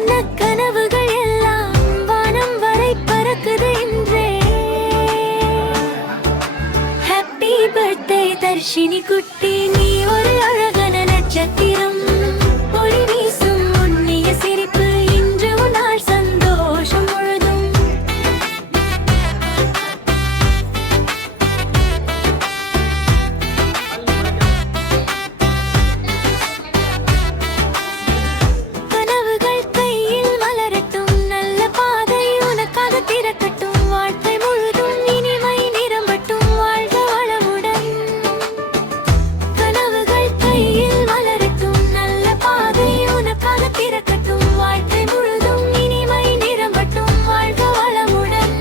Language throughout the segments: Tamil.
சின்ன கனவுகள் எல்லாம் வானம் வரை பறக்குது இன்றே. ஹாப்பி பர்த்டே தர்ஷினி குட்டி, நீ ஒரு அழகான நட்சத்திரம். ஒளி வீசும் உன்னிய சிரிப்பு இன்று உன்னால் சந்தோஷம் முழுதும். கனவுகள் கையில் மலரட்டும், நல்ல பாதை உனக்காக திறக்கட்டும். வாழ்க்கை முழுதும் இனிமை நிரம்பட்டும், வாழ்க வளமுடன். கனவுகள் கையில் மலரட்டும், நல்ல பாதை உனக்காக திறக்கட்டும். வாழ்க்கை முழுதும் இனிமை நிரம்பட்டும், வாழ்க வளமுடன்.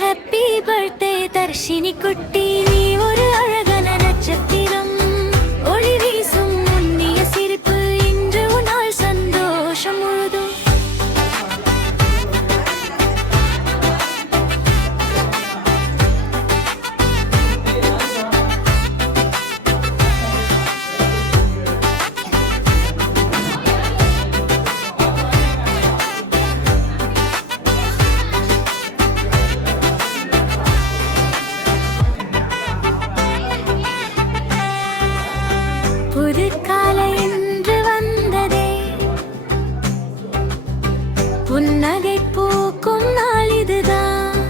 ஹாப்பி பர்த்டே தர்ஷினி குட்டி, நீ ஒரு அழகான நட்சத்திரம். ஒளி வீசும் உன்னிய சிரிப்பு இன்று உன்னால் சந்தோஷம் முழுதும். புது காலை இன்று வந்ததே, புன்னகை பூக்கும் நாள் இதுதான்.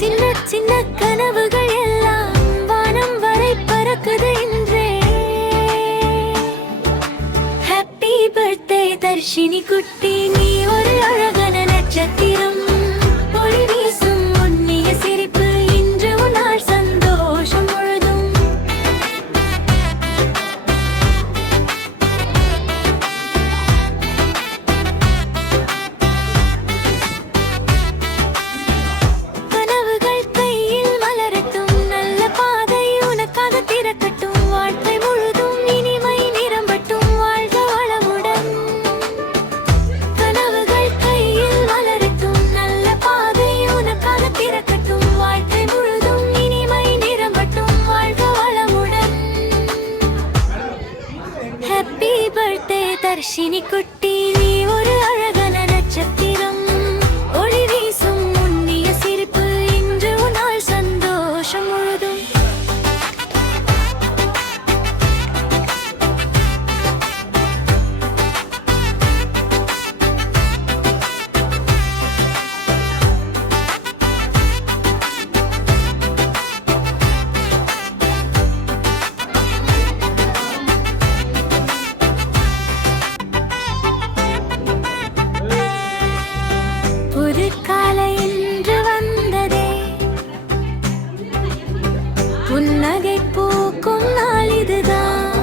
சின்ன சின்ன கனவுகள் எல்லாம் வானம் வரை பறக்குது இன்றே. ஹாப்பி பர்த்டே தர்ஷினி குட்டி, நீ ஒரு அழகான நட்சத்திரம். ஒளி வீசும் உன்னிய சிரிப்பு இன்று உன்னால் சந்தோஷம் முழுதும். கனவுகள் கையில் மலரட்டும், நல்ல பாதை உனக்காக திறக்கட்டும். வாழ்க்கை முழுதும் இனிமை நிரம்பட்டும், வாழ்க வளமுடன். கனவுகள் கையில் மலரட்டும், நல்ல பாதை உனக்காக திறக்கட்டும். வாழ்க்கை முழுதும் இனிமை நிரம்பட்டும், வாழ்க வளமுடன். ஹாப்பி பர்த்டே தர்ஷினி குட்டி, நீ ஒரு அழகான நட்சத்திரம். ஒளி வீசும் உன்னிய சிரிப்பு இன்று உன்னால் சந்தோஷம் முழுதும். புது காலை இன்று வந்ததே, புன்னகை பூக்கும் நாள் இதுதான்.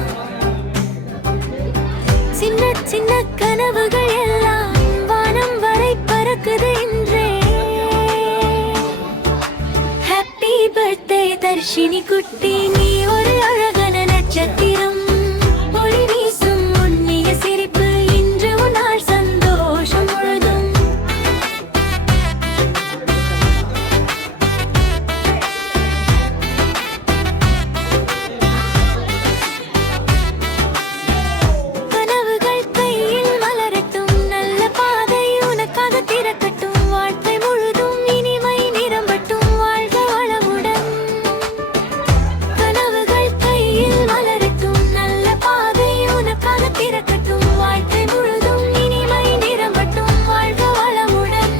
சின்ன சின்ன கனவுகள் எல்லாம் வானம் வரை பறக்குது இன்றே. ஹாப்பி பர்த்டே தர்ஷினி குட்டி, நீ ஒரு அழகான நட்சத்திரம். ஒளி வீசும் உன்னிய சிரிப்பு இன்று உன்னால் சந்தோஷம் முழுதும். கனவுகள் கையில் மலரட்டும், நல்ல பாதை உனக்காக திறக்கட்டும். வாழ்க்கை முழுதும் இனிமை நிரம்பட்டும், வாழ்க வளமுடன். கனவுகள் கையில் மலரட்டும், நல்ல பாதை உனக்காக திறக்கட்டும். வாழ்க்கை முழுதும் இனிமை நிரம்பட்டும், வாழ்க வளமுடன்.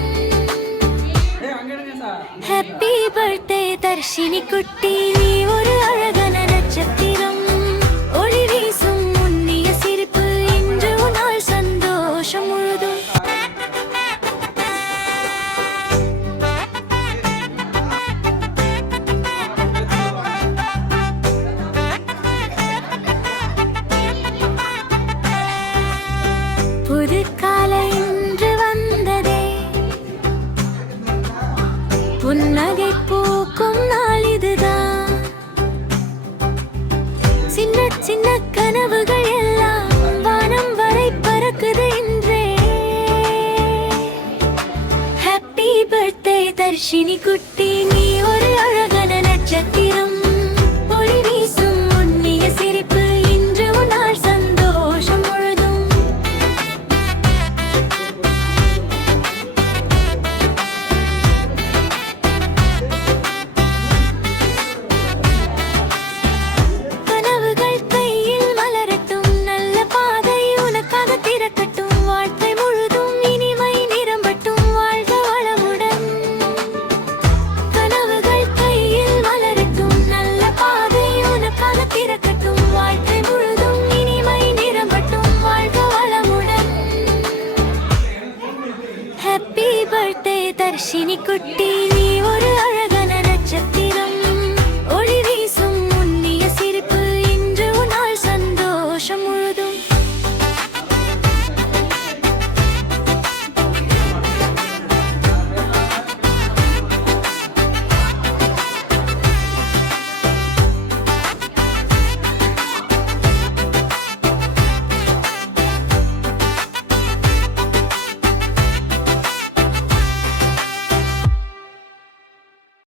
ஹாப்பி பர்த்டே தர்ஷினி குட்டி, நீ ஒரு அழகான நட்சத்திரம். ஒளி வீசும் உன்னிய சிரிப்பு இன்று உன்னால் சந்தோஷம் முழுதும். புது காலை இன்று வந்ததே, புன்னகை பூக்கும் நாள் இதுதான். சின்ன சின்ன கனவுகள் எல்லாம் வானம் வரை பறக்குது இன்றே. ஹாப்பி பர்த்டே தர்ஷினி குட்டி, நீ ஒரு அழகான நட்சத்திரம். ஒளி வீசும் உன்னிய சிரிப்பு இன்று உன்னால் சந்தோஷம். வர்ஷினி குட்டி நீ